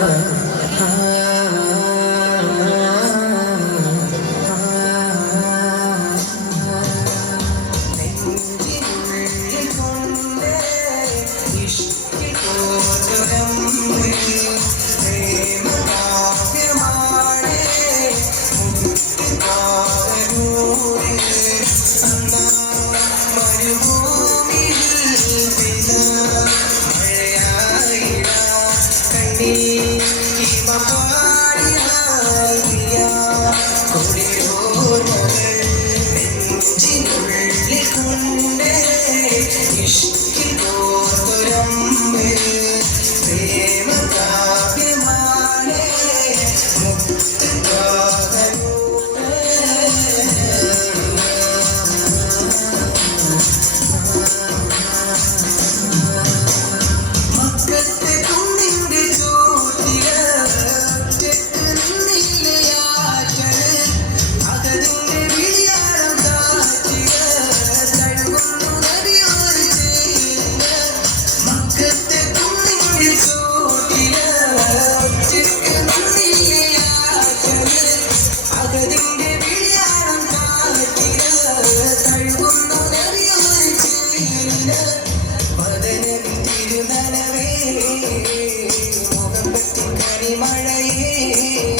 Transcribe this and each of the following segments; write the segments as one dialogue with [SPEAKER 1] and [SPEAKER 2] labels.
[SPEAKER 1] heart. கொடியோர் மகள் me.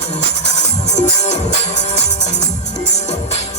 [SPEAKER 1] Thank you.